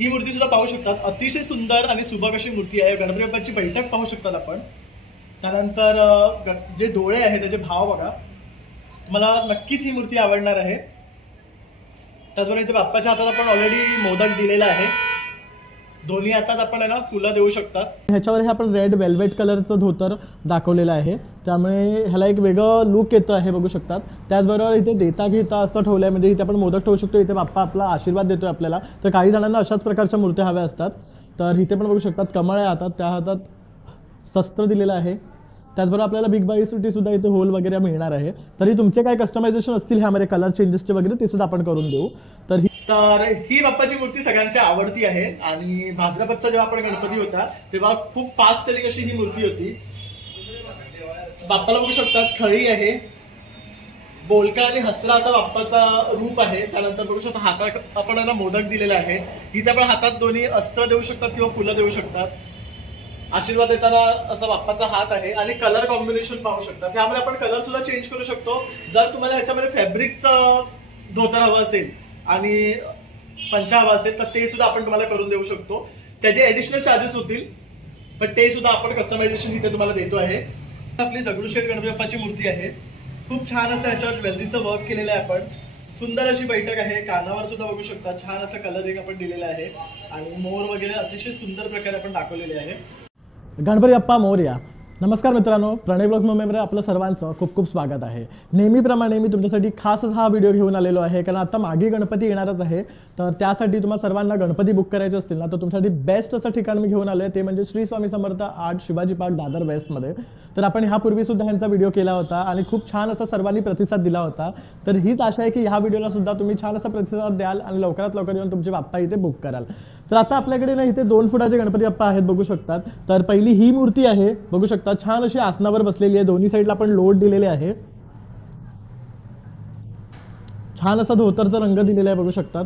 ही मूर्ती सुद्धा पाहू शकतात, अतिशय सुंदर आणि सुबक अशी मूर्ती आहे। गणपती बाप्पाची बैठक पाहू शकतात आपण। त्यानंतर जे डोळे आहेत त्याचे भाव बघा, तुम्हाला नक्कीच ही मूर्ती आवडणार आहे। त्याचबरोबर इथे बाप्पाच्या हातात आपण ऑलरेडी मोदक दिलेला आहे, दोन्ही हातात आपण आहे ना फुलं देऊ शकतात। ह्याच्यावर हे आपण रेड वेल्वेट कलरचं धोतर दाखवलेलं आहे, त्यामुळे ह्याला एक वेगळं लुक येतं आहे, बघू शकतात। त्याचबरोबर इथे देता घेता असं ठेवलंय, म्हणजे इथे आपण मोदक ठेवू शकतो, इथे बाप्पा आपला आशीर्वाद देतोय आपल्याला। तर काही जणांना अशाच प्रकारच्या मूर्त्या हव्या असतात, तर इथे पण बघू शकतात कमळ आहे हातात, त्या हातात शस्त्र दिलेलं आहे। त्याचबरोबर आपल्याला बिग बाईसाठी सुद्धा इथे होल वगैरे मिळणार आहे। तरी तुमचे काय कस्टमायझेशन असतील ह्यामध्ये कलर चेंजेसचे वगैरे ते सुद्धा आपण करून देऊ। तर ही बाप्पाची मूर्ती सगळ्यांची आवडती आहे आणि भाद्रपदचा जेव्हा आपण गणपती होता तेव्हा खूप फास्ट सेलिंग अशी ही मूर्ती होती। बाप्पाला बघू शकतात खळी आहे, बोलका आणि हसरा असा बाप्पाचा रूप आहे। त्यानंतर बघू शकता हातात आपण ना मोदक दिलेला आहे, इथे आपण हातात दोन्ही अस्त्र देऊ शकतात किंवा फुलं देऊ शकतात। आशीर्वाद देताना असा बाप्पाचा हात आहे आणि कलर कॉम्बिनेशन पाहू शकता, त्यामुळे आपण कलर सुद्धा चेंज करू शकतो। जर तुम्हाला याच्यामध्ये फॅब्रिकचं धोतर हवं असेल आणि पंचा हवा असेल तर ते सुद्धा आपण तुम्हाला करून देऊ शकतो, त्याचे ऍडिशनल चार्जेस होतील, पण ते सुद्धा आपण कस्टमायझेशन इथे तुम्हाला देतो आहे। आपली दगडूशेठ गणपती बाप्पाची मूर्ती आहे, खूप छान असं याच्यावर ज्वेलरीचं वर्क केलेलं आहे आपण। सुंदर अशी बैठक आहे, कानावर सुद्धा बघू शकता छान असं कलरिंग आपण दिलेलं आहे आणि मोर वगैरे अतिशय सुंदर प्रकारे आपण दाखवलेले आहे। गणपती बाप्पा मोरया। नमस्कार मित्रांनो, प्रणय ब्लॉग्स मध्ये आपलं सर्वांचं खूप खूप स्वागत आहे। नेहमीप्रमाणे मी तुमच्यासाठी खास हा व्हिडिओ घेऊन आलेलो आहे, कारण आता मागे गणपती येणारच आहे। तर त्यासाठी तुम्हाला सर्वांना गणपती बुक करायचे असतील ना, तर तुमच्यासाठी बेस्ट असं ठिकाण मी घेऊन आलोय, ते म्हणजे श्री स्वामी समर्थ आर्ट शिवाजी पार्क दादर वेस्टमध्ये। तर आपण ह्यापूर्वी सुद्धा ह्यांचा व्हिडिओ केला होता आणि खूप छान असा सर्वांनी प्रतिसाद दिला होता। तर हीच आशा आहे की ह्या व्हिडिओला सुद्धा तुम्ही छान असा प्रतिसाद द्याल आणि लवकरात लवकर येऊन तुमचे बाप्पा इथे बुक कराल। तर आता आपल्याकडे ना इथे 2 फुटाचे गणपती बाप्पा आहेत, बघू शकतात। तर पहिली ही मूर्ती आहे, बघू शकता छान अशी आसनावर बसलेली आहे, दोन्ही साईडला आपण लोड दिलेले आहे, छान असा धोतरचा रंग दिलेला आहे, बघू शकतात।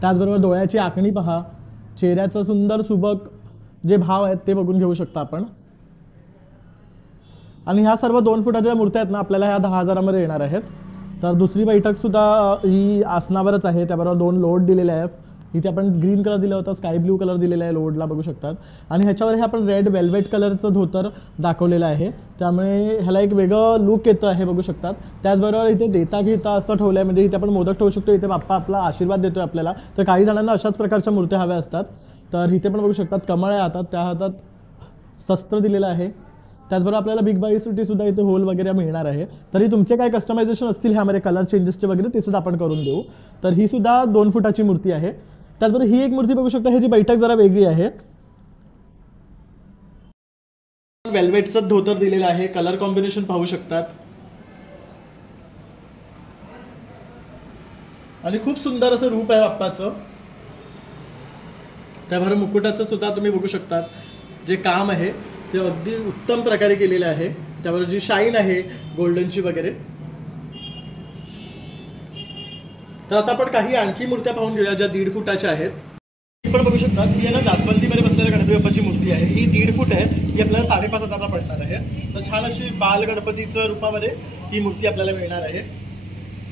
त्याचबरोबर डोळ्याची आखणी पहा, चेहऱ्याचं सुंदर सुबक जे भाव आहेत ते बघून घेऊ शकता आपण। आणि ह्या सर्व 2 फुटाच्या मूर्त्या आहेत ना, आपल्याला ह्या 10,000 मध्ये येणार आहेत। तर दुसरी बैठक सुद्धा ही आसनावरच आहे, त्याबरोबर 2 लोड दिलेले आहेत। इथे आपण ग्रीन कलर दिला होता, स्काय ब्लू कलर दिलेला आहे लोडला, बघू शकतात। आणि ह्याच्यावर हे आपण रेड वेल्वेट कलरचं धोतर दाखवलेलं आहे, त्यामुळे ह्याला एक वेगळं लुक येतं आहे, बघू शकतात। त्याचबरोबर इथे देता घेता असं ठेवलंय, म्हणजे इथे आपण मोदक ठेवू शकतो, इथे बाप्पा आपला आशीर्वाद देतोय आपल्याला। तर काही जणांना अशाच प्रकारच्या मूर्त्या हव्या असतात, तर इथे पण बघू शकतात कमळ आहे हातात, त्या हातात शस्त्र दिलेलं आहे। त्याचबरोबर आपल्याला बिग बाईसाठी सुद्धा इथे होल वगैरे मिळणार आहे। तरी तुमचे काय कस्टमायझेशन असतील ह्यामध्ये कलर चेंजेसचे वगैरे ते सुद्धा आपण करून देऊ। तर ही सुद्धा 2 फुटाची मूर्ती आहे। त्याचबरोबर ही एक मूर्ती बघू शकता, ह्याची बैठक जरा वेगळी आहे, वेल्वेटचं धोतर दिलेलं आहे, कलर कॉम्बिनेशन पाहू शकतात आणि खूप सुंदर असं रूप आहे बाप्पाचं। त्याबरोबर मुकुटाचं सुद्धा तुम्ही बघू शकतात, जे काम आहे ते अगदी उत्तम प्रकारे केलेलं आहे। त्याबरोबर जी शाईन आहे गोल्डनची वगैरे। तर आता आपण काही आणखी मूर्त्या पाहून घेऊया ज्या 1.5 फुटाच्या आहेत। ही पण बघू शकता, ही आहे ना जास्वंदीमध्ये बसलेल्या गणपती बाप्पाची मूर्ती आहे, ही 1.5 फूट आहे, ही आपल्याला 5,500 पडणार आहे। तर छान अशी बाल गणपतीच्या रूपामध्ये ही मूर्ती आपल्याला मिळणार आहे।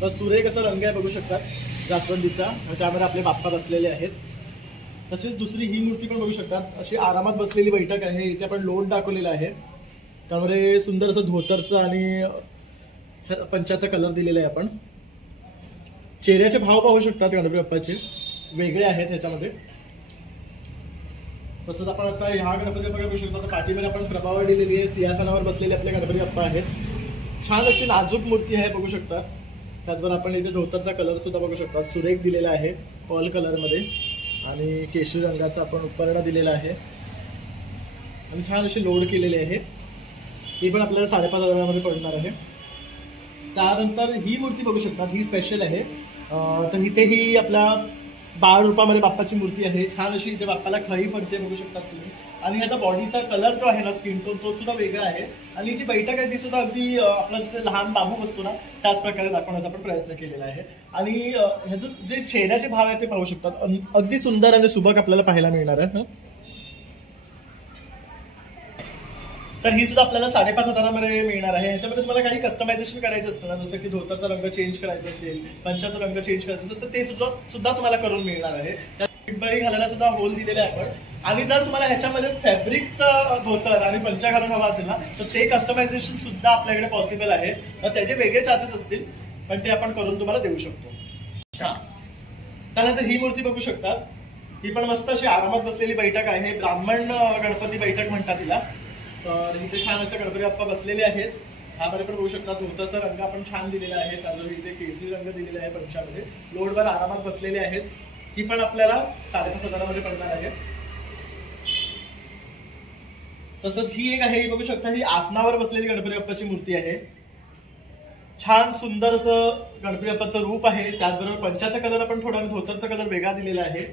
तर सुरेख असा रंग आहे, बघू शकतात जास्वंदीचा, त्यामध्ये आपले बाप्पा बसलेले आहेत। तसेच दुसरी ही मूर्ती पण बघू शकतात, अशी आरामात बसलेली बैठक आहे, इथे आपण लोड दाखवलेला आहे, त्यामध्ये सुंदर असं धोतरचं आणि पंचाचा कलर दिलेला आहे आपण। चेहऱ्याचे भाव पाहू शकतात गणपती बाप्पाचे, वेगळे आहेत ह्याच्यामध्ये। तसंच आपण आता ह्या गणपती बाप्पा बघू शकतो, पाठीमध्ये आपण प्रभावळ दिलेली आहे, सिंहासनावर बसलेले आपले गणपती बाप्पा आहेत। छान अशी नाजूक मूर्ती आहे, बघू शकता। त्याचबरोबर आपण इथे धोतरचा कलर सुद्धा बघू शकतात, सुरेख दिलेला आहे ऑल कलरमध्ये आणि केशरी रंगाचा आपण उपरणा दिलेला आहे आणि छान अशी लोड केलेली आहे। ही पण आपल्याला 5,500 मध्ये पडणार आहे। त्यानंतर ही मूर्ती बघू शकतात, ही स्पेशल आहे। तर इथे ही आपल्या बाळ रूपामध्ये बाप्पाची मूर्ती आहे, छान अशी इथे बाप्पाला खळी पडते, बघू शकतात तुम्ही। आणि याचा बॉडीचा कलर जो आहे ना, स्किन टोन, तो सुद्धा वेगळा आहे। आणि जी बैठक आहे ती सुद्धा अगदी आपला जसे लहान बाबू असतो ना त्याच प्रकारे दाखवण्याचा आपण प्रयत्न केलेला आहे। आणि ह्याचं जे चेहऱ्याचे भाव आहे ते पाहू शकतात, अगदी सुंदर आणि सुबक आपल्याला पाहायला मिळणार आहे। तर ही सुद्धा आपल्याला 5,500 मध्ये मिळणार आहे। ह्याच्यामध्ये तुम्हाला काही कस्टमायझेशन करायचं असतं ना, जसं की धोतरचा रंग चेंज करायचा असेल, पंचाचा रंग चेंज करायचा असेल, तर ते सुद्धा तुम्हाला करून मिळणार आहे। पिठबळी घालायला सुद्धा होल दिलेले आहे आपण। आणि जर तुम्हाला ह्याच्यामध्ये फॅब्रिकचं धोतर आणि पंचा घालून हवा असेल ना, तर ते कस्टमायझेशन सुद्धा आपल्याकडे पॉसिबल आहे। तर त्याचे वेगळे चार्जेस असतील, पण ते आपण करून तुम्हाला देऊ शकतो। त्यानंतर ही मूर्ती बघू शकता, ही पण मस्त अशी आरामात बसलेली बैठक आहे। ब्राह्मण गणपती बैठक म्हणतात तिला। तर इथे छान असे गणपती बाप्पा बसलेले आहेत। ह्यामध्ये पण बघू शकता धोतरचा रंग आपण छान दिलेला आहे, त्यामुळे इथे केसरी रंग दिलेला आहे पंचामध्ये। लोडवर आरामात बसलेले आहेत। ही पण आपल्याला 5,500 मध्ये पडणार आहे। तसंच ही एक आहे, ही बघू शकता, ही आसनावर बसलेली गणपती बाप्पाची मूर्ती आहे। छान सुंदर असं गणपती बाप्पाचं रूप आहे। त्याचबरोबर पंचाचा कलर आपण थोडा, धोतरचा कलर वेगळा दिलेला आहे,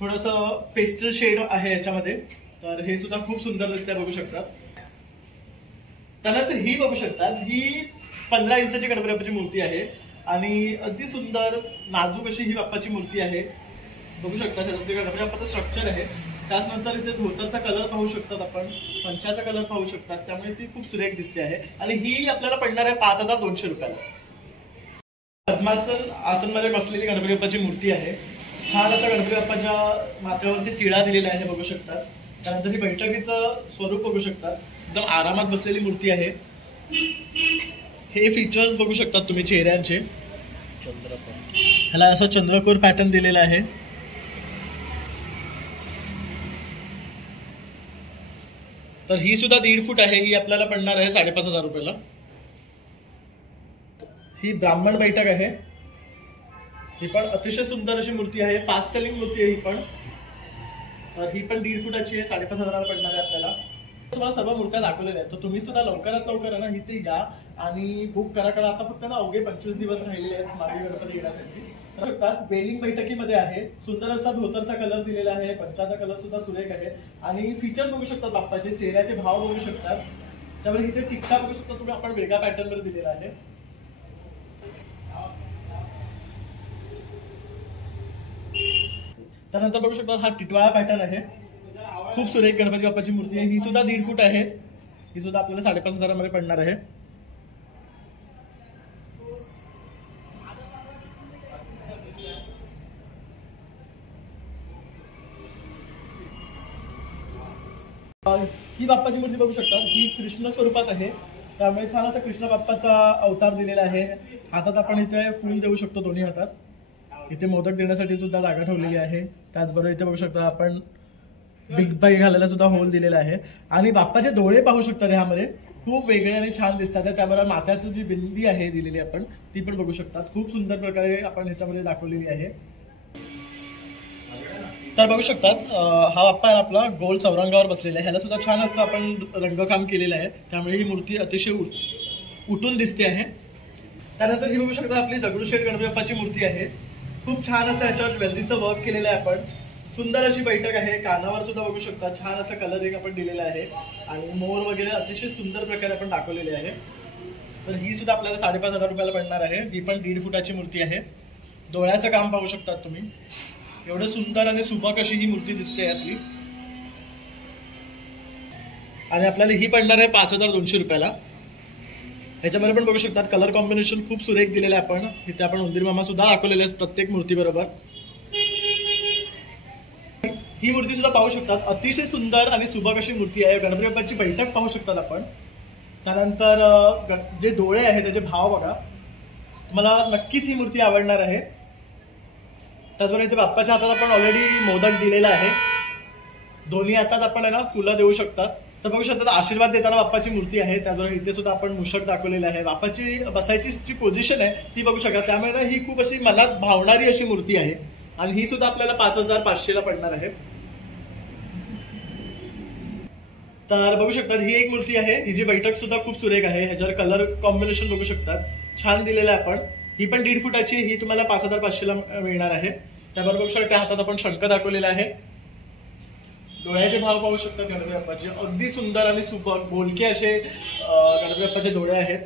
थोडंसं पेस्टल शेड आहे याच्यामध्ये। तर हे सुद्धा खूप सुंदर दिसतंय, बघू शकता। त्यानंतर ही बघू शकता, ही 15 इंचाची गणपती बाप्पाची मूर्ती आहे आणि अगदी सुंदर नाजूक अशी ही बाप्पाची मूर्ती आहे। बघू शकता गणपती बाप्पाचं स्ट्रक्चर आहे। त्यानंतर इथे धोतरचा कलर पाहू शकतात आपण, पंचाचा कलर पाहू शकतात, त्यामुळे ती खूप सुरेख दिसते आहे। आणि ही आपल्याला पडणार आहे 5,200 रुपयाला। पद्मासन आसनमध्ये बसलेली गणपती बाप्पाची मूर्ती आहे। छान असा गणपती बाप्पाच्या माथ्यावरती टिळा दिलेला आहे, बघू शकतात। त्यानंतर ही बैठकीचं स्वरूप बघू शकतात, एकदम आरामात बसलेली मूर्ती आहे। हे फीचर्स बघू शकतात तुम्ही चेहऱ्यांचे, ह्याला असं चंद्रकोर पॅटर्न दिलेला आहे। तर ही सुद्धा 1.5 फूट आहे, ही आपल्याला पडणार आहे 5,500 रुपयाला। ही ब्राह्मण बैठक आहे, ही पण अतिशय सुंदर अशी मूर्ती आहे, फास्ट सेलिंग मूर्ती आहे ही पण। तर ही पण 1.5 फुटाची आहे, 5,500 पडणार आहे आपल्याला। तुम्हाला सर्व मूर्त्या दाखवलेल्या आहेत, तर तुम्ही सुद्धा लवकरात लवकर ना इथे या आणि बुक करा, कारण आता फक्त ना अवघे 25 दिवस राहिलेले आहेत मागे गणपती येण्यासाठी। वेलिंग बैठकीमध्ये आहे, सुंदर असा धोतरचा कलर दिलेला आहे, पंचाचा कलर सुद्धा सुरेख आहे। आणि फीचर्स बघू शकतात बाप्पाचे, चेहऱ्याचे भाव बघू शकतात, त्यामुळे इथे टिक्का बघू शकता तुम्ही, आपण वेगळ्या पॅटर्न मध्ये दिलेला आहे। त्यानंतर बघू शकता हा टिटवाळा पॅटर्न आहे, खूप सुरेख गणपती बाप्पाची मूर्ती आहे। ही सुद्धा 1.5 फूट आहे, ही सुद्धा आपल्याला 5,500 मध्ये पडणार आहे। ही बाप्पाची मूर्ती बघू शकता, ही कृष्ण स्वरूपात आहे, त्यामुळे छान असा कृष्ण बाप्पाचा अवतार दिलेला आहे। हातात आपण इथे फूल देऊ शकतो, दोन्ही हातात। इथे मोदक देण्यासाठी सुद्धा जागा ठेवलेली आहे। त्याचबरोबर इथे बघू शकता आपण बिग बाई घालायला सुद्धा होल दिलेला आहे। आणि बाप्पाचे डोळे पाहू शकतात, ह्यामध्ये खूप वेगळे आणि छान दिसतात। त्याबरोबर माथ्याची जी बिंदी आहे दिलेली आपण, ती पण बघू शकतात, खूप सुंदर प्रकारे आपण ह्याच्यामध्ये दाखवलेली आहे। तर बघू शकतात हा बाप्पा आपला गोल चौरंगावर बसलेला आहे, ह्याला सुद्धा छान असं आपण रंगकाम केलेलं आहे, त्यामुळे ही मूर्ती अतिशय उठून दिसते आहे। त्यानंतर ही बघू शकता आपली दगडूशेठ गणपती बाप्पाची मूर्ती आहे, खूप छान असं याच्यावर ज्वेलरीचं वर्क केलेलं आहे आपण। सुंदर अशी बैठक आहे, कानावर सुद्धा बघू शकता छान असं कलरिंग आपण दिलेलं आहे आणि मोर वगैरे अतिशय सुंदर प्रकारे आपण दाखवलेले आहे। तर ही सुद्धा आपल्याला 5,500 रुपयाला पडणार आहे। ही पण 1.5 फुटाची मूर्ती आहे। डोळ्याचं काम पाहू शकतात तुम्ही, एवढं सुंदर आणि सुबक अशी ही मूर्ती दिसते आपली। आणि आपल्याला ही पडणार आहे 5,200 रुपयाला। ह्याच्यामध्ये पण बघू शकतात कलर कॉम्बिनेशन खूप सुरेख दिलेलं आहे आपण। इथे आपण उंदीर मामा सुद्धा दाखवलेले आहेत प्रत्येक मूर्ती बरोबर। ही मूर्ती सुद्धा पाहू शकतात, अतिशय सुंदर आणि सुबक अशी मूर्ती आहे। गणपती बाप्पाची बैठक पाहू शकतात आपण। त्यानंतर जे डोळे आहेत त्याचे भाव बघा, तुम्हाला नक्कीच ही मूर्ती आवडणार आहे। त्याचबरोबर इथे बाप्पाच्या हातात आपण ऑलरेडी मोदक दिलेला आहे, दोन्ही हातात आपण आहे ना फुलं देऊ शकतात। तर बघू शकता आशीर्वाद देताना बाप्पाची मूर्ती आहे। त्याचबरोबर इथे सुद्धा आपण मूषक दाखवलेलं आहे। बाप्पाची बसायची जी पोझिशन आहे ती बघू शकता, त्यामुळे ना ही खूप अशी मनात भावणारी अशी मूर्ती आहे। आणि ही सुद्धा आपल्याला 5,500 ला पडणार आहे। तर बघू शकता ही एक मूर्ती आहे, ही जी बैठक सुद्धा खूप सुरेख आहे। ह्याच्यावर कलर कॉम्बिनेशन बघू शकतात, छान दिलेलं आहे आपण। ही पण 1.5 फुटाची, ही तुम्हाला 5,500 ला मिळणार आहे। त्याबरोबर बघू शकता त्या हातात आपण शंख दाखवलेला आहे। डोळ्याचे भाव पाहू शकता गणपती बाप्पाचे, अगदी सुंदर आणि सुबक बोलके असे गणपती बाप्पाचे डोळे आहेत।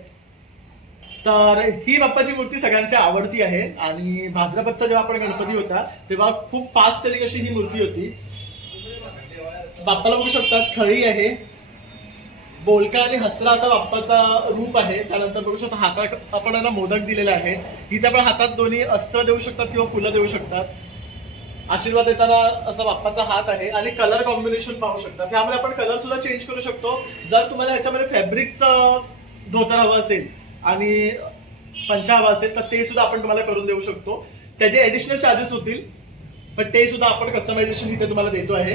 तर ही बाप्पाची मूर्ती सगळ्यांची आवडती आहे। आणि भाद्रपदचा जेव्हा आपण गणपती होता तेव्हा खूप फास्ट सेलिंग अशी ही मूर्ती होती। बाप्पाला बघू शकतात खळी आहे, बोलका आणि हसरा असा बाप्पाचा रूप आहे. त्यानंतर बघू शकता हातात आपण यांना मोदक दिलेला आहे. इथे आपण हातात दोन्ही अस्त्र देऊ शकतात किंवा फुलं देऊ शकतात. आशीर्वाद देताना असा बाप्पाचा हात आहे आणि कलर कॉम्बिनेशन पाहू शकता. त्यामुळे आपण कलर सुद्धा चेंज करू शकतो. जर तुम्हाला याच्यामध्ये फॅब्रिकचं धोतर हवं असेल आणि पंचा हवा असेल तर ते सुद्धा आपण तुम्हाला करून देऊ शकतो. त्याचे ऍडिशनल चार्जेस होतील, पण ते सुद्धा आपण कस्टमायझेशन इथे तुम्हाला देतो आहे.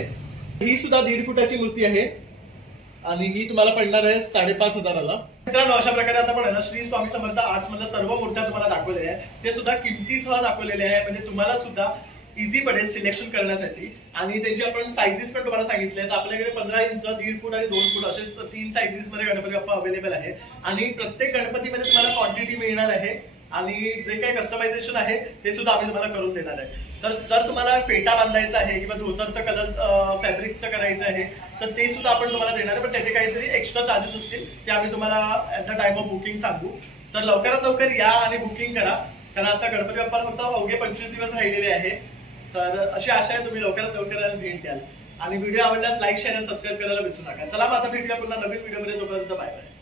ही सुद्धा 1.5 फुटाची मूर्ती आहे आणि ही तुम्हाला पडणार आहे 5,500ला. मित्रांनो, अशा प्रकारे आता आपण श्री स्वामी समर्थ आर्ट्स मधल्या सर्व मूर्त्या तुम्हाला दाखवलेल्या आहे. ते सुद्धा किमतीसह दाखवलेले आहे, म्हणजे तुम्हाला सुद्धा इझी पडेल सिलेक्शन करण्यासाठी. आणि त्यांची आपण साईजेस पण तुम्हाला सांगितले आहेत. आपल्याकडे 15 इंच, 1.5 फूट आणि 2 फूट असे 3 साईजेस मध्ये गणपती बाप्पा अवेलेबल आहे. आणि प्रत्येक गणपतीमध्ये तुम्हाला क्वांटिटी मिळणार आहे आणि जे काही कस्टमायझेशन आहे ते सुद्धा आम्ही तुम्हाला करून देणार आहे. तर जर तुम्हाला फेटा बांधायचा आहे किंवा धोतरचं कलर फॅब्रिकचं करायचं आहे तर ते सुद्धा आपण तुम्हाला देणार आहे, पण त्याचे काहीतरी एक्स्ट्रा चार्जेस असतील ते आम्ही तुम्हाला at the time of booking सांगू. तर लवकरात लवकर या आणि बुकिंग करा, कारण आता गणपती बाप्पा फक्त अवघे 25 दिवस राहिलेले आहे. तर अशी आशा आहे तुम्ही लवकरात लवकर भेट द्याल. आणि व्हिडिओ आवडल्यास लाईक, शेअर आणि सबस्क्राईब करायला विसरू नका. चला मग आता भेटूया पुन्हा नवीन व्हिडिओमध्ये. तोपर्यंत बाय बाय.